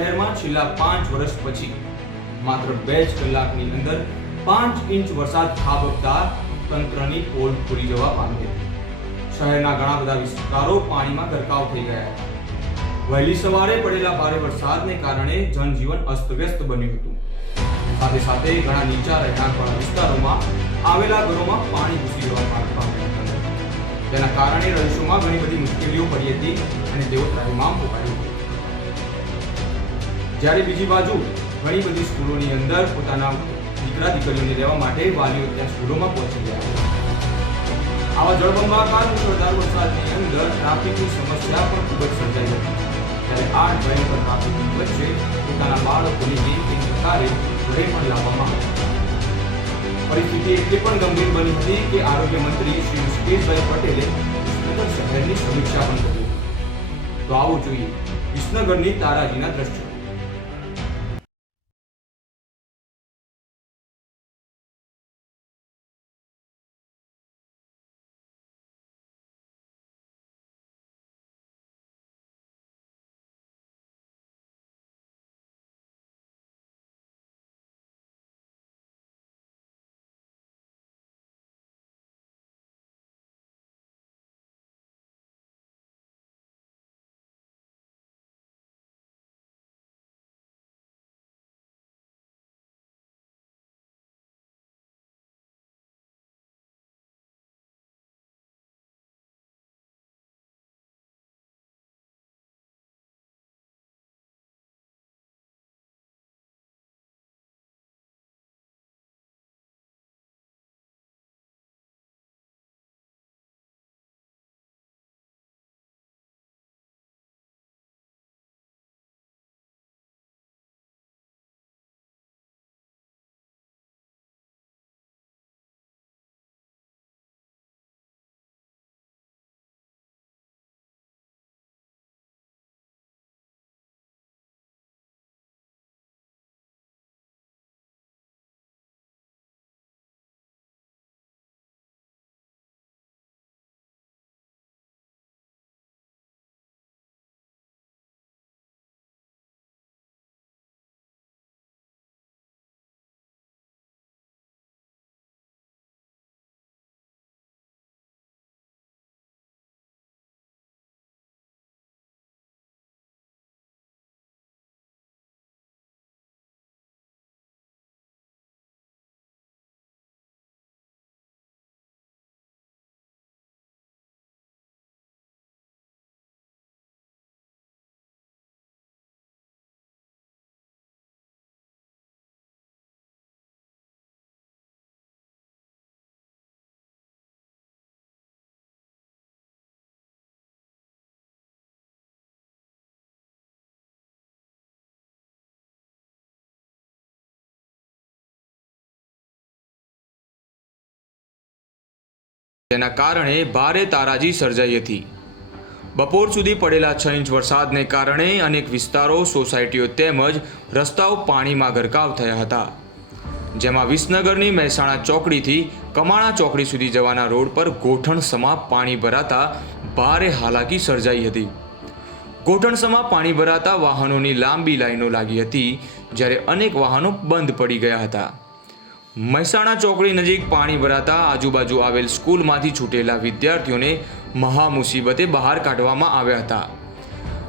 શહેરમાં છેલ્લા પાંચ વર્ષ પછી માત્ર બે જ કલાકની અંદર પાંચ ઇંચ વરસાદ ખાબકતા તંત્રની પોલ ખુલી જવા પામી હતી. શહેરના ઘણા બધા વિસ્તારો પાણીમાં ગરકાવ થઈ ગયા હતા. વહેલી સવારે પડેલા ભારે વરસાદને કારણે જનજીવન અસ્તવ્યસ્ત બન્યું હતું. સાથે સાથે ઘણા નીચા રહેણાંકવાળા વિસ્તારોમાં આવેલા ઘરોમાં પાણી ઘૂસી જવા પામ્યા તેના કારણે રહીશોમાં ઘણી બધી મુશ્કેલીઓ પડી હતી અને તેઓ ત્રાહિમામ પોકાયું જ્યારે બીજી બાજુ ઘણી બધી સ્કૂલોની અંદર પોતાના દીકરા દીકરીઓને રહેવા માટે વાલીઓ ત્યાં સ્કૂલોમાં પહોંચી ગયા. આવા જળબંબાકાર મુશળધાર વરસાદની અંદર ટ્રાફિકની સમસ્યા પણ ખૂબ જ સર્જાઈ હતી. ત્યારે આ ભયંકર ટ્રાફિકની વચ્ચે પોતાના બાળકોની બેંકિંગ પ્રકારે ઘરે પણ લાવવામાં આવી પરિસ્થિતિ એટલી પણ ગંભીર બની હતી કે આરોગ્ય મંત્રી શ્રી ઋષિકેશભાઈ પટેલે વિસનગર શહેરની સમીક્ષા પણ કરી. તો આવો જોઈએ. વિસનગરની તારાજીના દ્રશ્યો. તેના કારણે ભારે તારાજી સર્જાઈ હતી. બપોર સુધી પડેલા છ ઇંચ વરસાદને કારણે અનેક વિસ્તારો, સોસાયટીઓ તેમજ રસ્તાઓ પાણીમાં ગરકાવ થયા હતા. જેમાં વિસનગરની મહેસાણા ચોકડીથી કમાણા ચોકડી સુધી જવાના રોડ પર ગોઠણસમા પાણી ભરાતા ભારે હાલાકી સર્જાઈ હતી. ગોઠણસમા પાણી ભરાતા વાહનોની લાંબી લાઈનો લાગી હતી, જ્યારે અનેક વાહનો બંધ પડી ગયા હતા. મહેસાણા ચોકડી નજીક પાણી ભરાતા આજુબાજુ આવેલ સ્કૂલમાંથી છૂટેલા વિદ્યાર્થીઓને મહા મુસીબતે બહાર કાઢવામાં આવ્યા હતા.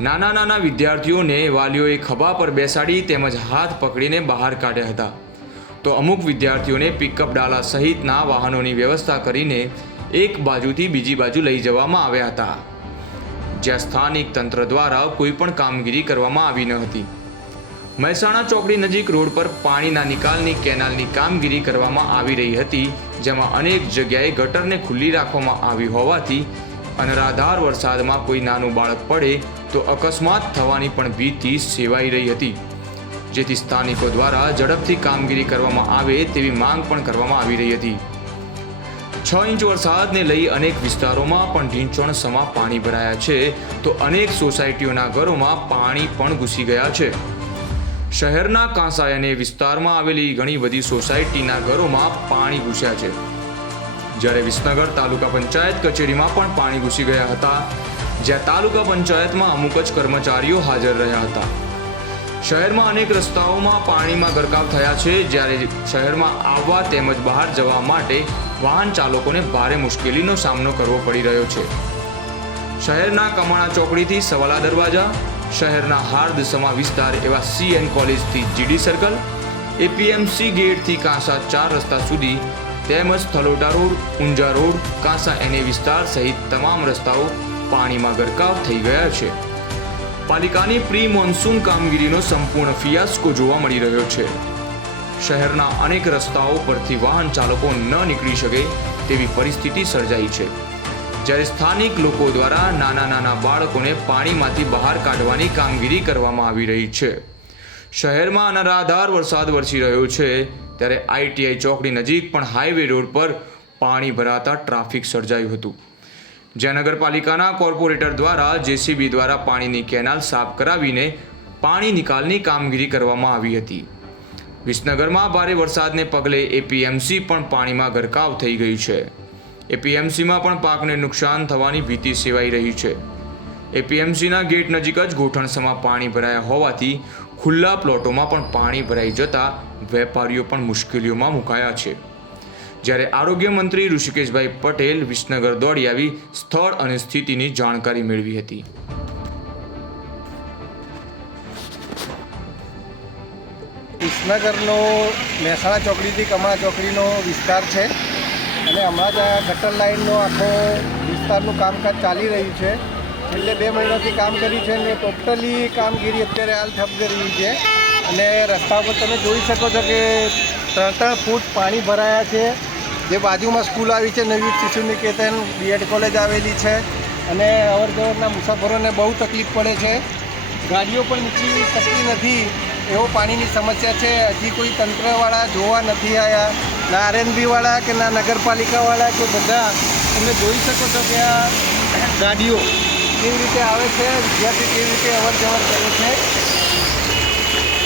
નાના નાના વિદ્યાર્થીઓને વાલીઓએ ખભા પર બેસાડી તેમજ હાથ પકડીને બહાર કાઢ્યા હતા. તો અમુક વિદ્યાર્થીઓને પિકઅપ ડાલા સહિતના વાહનોની વ્યવસ્થા કરીને એક બાજુથી બીજી બાજુ લઈ જવામાં આવ્યા હતા. જ્યાં સ્થાનિક તંત્ર દ્વારા કોઈ પણ કામગીરી કરવામાં આવી ન હતી. મહેસાણા ચોકડી નજીક રોડ પર પાણીના નિકાલની કેનાલની કામગીરી કરવામાં આવી રહી હતી, જેમાં અનેક જગ્યાએ ગટરને ખુલ્લી રાખવામાં આવી હોવાથી અનરાધાર વરસાદમાં કોઈ નાનું બાળક પડે તો અકસ્માત થવાની પણ ભીતિ સેવાઈ રહી હતી. જેથી સ્થાનિકો દ્વારા ઝડપથી કામગીરી કરવામાં આવે તેવી માંગ પણ કરવામાં આવી રહી હતી. છ ઇંચ વરસાદને લઈ અનેક વિસ્તારોમાં પણ ઢીંચણ સમા પાણી ભરાયા છે, તો અનેક સોસાયટીઓના ઘરોમાં પાણી પણ ઘૂસી ગયા છે. શહેરના કાંસાય અને વિસ્તારમાં આવેલી ઘણી બધી સોસાયટીના ઘરોમાં પાણી ઘૂસ્યા છે. જ્યારે વિસનગર તાલુકા પંચાયત કચેરીમાં પણ પાણી ઘૂસી ગયા હતા, જ્યાં તાલુકા પંચાયતમાં અમુક જ કર્મચારીઓ હાજર રહ્યા હતા. શહેરમાં અનેક રસ્તાઓમાં પાણીમાં ગરકાવ થયા છે, જ્યારે શહેરમાં આવવા તેમજ બહાર જવા માટે વાહન ચાલકોને ભારે મુશ્કેલીનો સામનો કરવો પડી રહ્યો છે. શહેરના કમાણા ચોકડીથી સવાલા દરવાજા શહેરના હાર્દસમા વિસ્તાર એવા સીએન કોલેજથી જીડી સર્કલ એપીએમસી ગેટથી કાંસા ચાર રસ્તા સુધી તેમજ થલોટા રોડ, ઊંઝા રોડ, કાંસા એને વિસ્તાર સહિત તમામ રસ્તાઓ પાણીમાં ગરકાવ થઈ ગયા છે. પાલિકાની પ્રી મોન્સૂન કામગીરીનો સંપૂર્ણ ફિયાસ્કો જોવા મળી રહ્યો છે. શહેરના અનેક રસ્તાઓ પરથી વાહન ચાલકો ન નીકળી શકે તેવી પરિસ્થિતિ સર્જાઈ છે. જ્યારે સ્થાનિક લોકો દ્વારા નાના નાના બાળકોને પાણીમાંથી બહાર કાઢવાની કામગીરી કરવામાં આવી રહી છે. શહેરમાં અનરાધાર વરસાદ વરસી રહ્યો છે. ત્યારે આઈટીઆઈ ચોકડી નજીક પણ હાઈવે રોડ પર પાણી ભરાતા ટ્રાફિક સર્જાયું હતું. જ્યાં કોર્પોરેટર દ્વારા જેસીબી દ્વારા પાણીની કેનાલ સાફ કરાવીને પાણી નિકાલની કામગીરી કરવામાં આવી હતી. વિસનગરમાં ભારે વરસાદને પગલે એપીએમસી પણ પાણીમાં ગરકાવ થઈ ગઈ છે. એપીએમસીમાં પણ પાકને નુકસાન થવાની ભીતિ સેવાઈ રહી છે. એપીએમસીના ગેટ નજીક જ ગોઠણસમાં પાણી ભરાયા હોવાથી ખુલ્લા પ્લોટોમાં પણ પાણી ભરાઈ જતા વેપારીઓ પણ મુશ્કેલીઓમાં મુકાયા છે. જ્યારે આરોગ્ય મંત્રી ઋષિકેશભાઈ પટેલ વિસનગર દોડી આવી, સ્થળ અને સ્થિતિની જાણકારી મેળવી હતી. વિસનગરનો મહેસાણા ચોકડીથી કમળા ચોકડીનો વિસ્તાર છે. અને હમણાં જ ગટર લાઇનનો આખો વિસ્તારનું કામકાજ ચાલી રહ્યું છે. છેલ્લે બે મહિનાથી કામ કર્યું છે અને ટોટલી કામગીરી અત્યારે હાલ ઠપ કરી છે. અને રસ્તા પર તમે જોઈ શકો છો કે ત્રણ ત્રણ ફૂટ પાણી ભરાયા છે. જે બાજુમાં સ્કૂલ આવી છે, નવી શિશુ નિકેતન બીએડ કોલેજ આવેલી છે. અને અવર જવરના મુસાફરોને બહુ તકલીફ પડે છે. ગાડીઓ પણ નીચી શકતી નથી એવો પાણીની સમસ્યા છે. હજી કોઈ તંત્રવાળા જોવા નથી આવ્યા ના આરએનબીવાળા કે ના નગરપાલિકાવાળા કે બધા તમે જોઈ શકો છો કે આ ગાડીઓ કેવી રીતે આવે છે વિદ્યાર્થી કેવી રીતે અવર જવર કરે છે.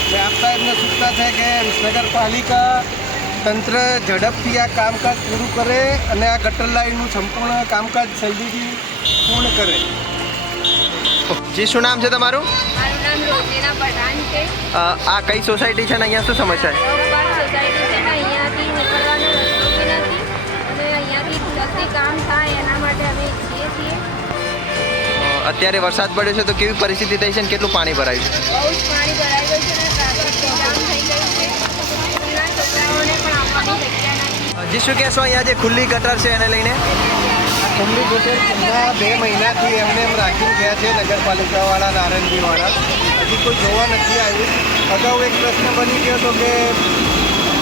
એટલે આપ સાહેબને સૂચના છે કે નગરપાલિકા તંત્ર ઝડપથી આ કામકાજ પૂરું કરે અને આ ગટર લાઇનનું સંપૂર્ણ કામકાજ જલ્દીથી પૂર્ણ કરે. જી શું નામ છે તમારું? મારું નામ રોજીના પઠાણ છે. આ કઈ સોસાયટી છે ને? અહીંયા શું સમસ્યા છે? સોસાયટી છે ને કામ થાય એના માટે અમે ઈચ્છીએ છીએ. અત્યારે વરસાદ પડ્યો છે તો કેવી પરિસ્થિતિ થઈ છે કેટલું પાણી ભરાયું છે? બહુ જ પાણી ભરાઈ છે અને ટ્રાફિક જામ થઈ ગયું છે. સ્કૂલના છોકરાઓને પણ આવવાની જગ્યા નથી. અ, શું કહેશો અહીંયા જે ખુલ્લી ગટર છે એને લઈને? ખુલ્લી ગટર છેલ્લા બે મહિનાથી એમને એમ રાખીને ગયા છે નગરપાલિકાવાળા નારાયણજીવાળા હજી કોઈ જોવા નથી આવ્યું. અગાઉ એક પ્રશ્ન બની ગયો હતો કે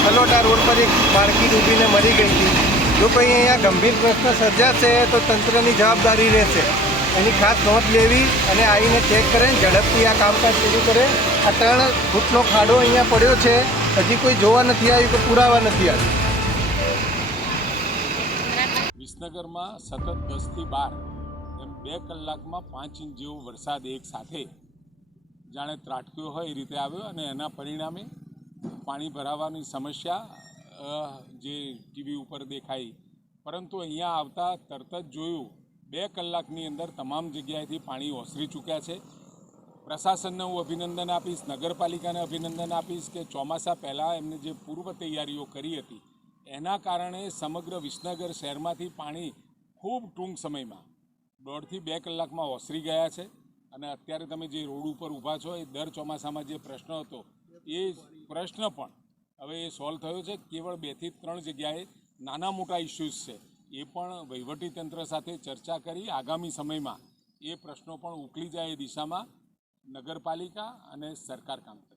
ફલોટા રોડ પર એક બાળકી ડૂબીને મરી ગઈ હતી. જો કોઈ અહીંયા ગંભીર પ્રશ્ન સર્જાશે તો તંત્રની જવાબદારી રહેશે. એની ખાસ નોંધ લેવી અને આવીને ચેક કરે ઝડપથી આ કામકાજ શરૂ કરે. આ ત્રણ ફૂટનો ખાડો અહીંયા પડ્યો છે. હજી કોઈ જોવા નથી આવ્યું કે પુરાવા નથી આવ્યું. વિસનગરમાં સતત દસથી બાર, એમ બે કલાકમાં પાંચ ઇંચ જેવો વરસાદ એક સાથે. જાણે ત્રાટક્યો હોય એ રીતે આવ્યો અને એના પરિણામે પાણી ભરાવાની સમસ્યા જે ટીવી ઉપર દેખાઈ. પરંતુ અહીંયા આવતા તરત જ જોયું, બે કલાકની અંદર તમામ જગ્યાએથી પાણી ઓસરી ચૂક્યા છે. પ્રશાસનને હું અભિનંદન આપીશ, નગરપાલિકાને અભિનંદન આપીશ કે ચોમાસા પહેલાં એમને જે પૂર્વ તૈયારીઓ કરી હતી, એના કારણે સમગ્ર વિસનગર શહેરમાંથી પાણી ખૂબ ટૂંક સમયમાં, દોઢથી બે કલાકમાં ઓસરી ગયા છે. અને અત્યારે તમે જે રોડ ઉપર ઊભા છો, એ દર ચોમાસામાં જે પ્રશ્ન હતો, એ પ્રશ્ન પણ હવે એ સોલ્વ થયો છે, કેવળ બેથી ત્રણ જગ્યાએ નાના મોટા ઇસ્યુઝ છે. એ પણ વહીવટી તંત્ર સાથે ચર્ચા કરી આગામી સમયમાં એ પ્રશ્નો પણ ઉકલી જાય એ દિશામાં નગરપાલિકા અને સરકાર કામ કરે.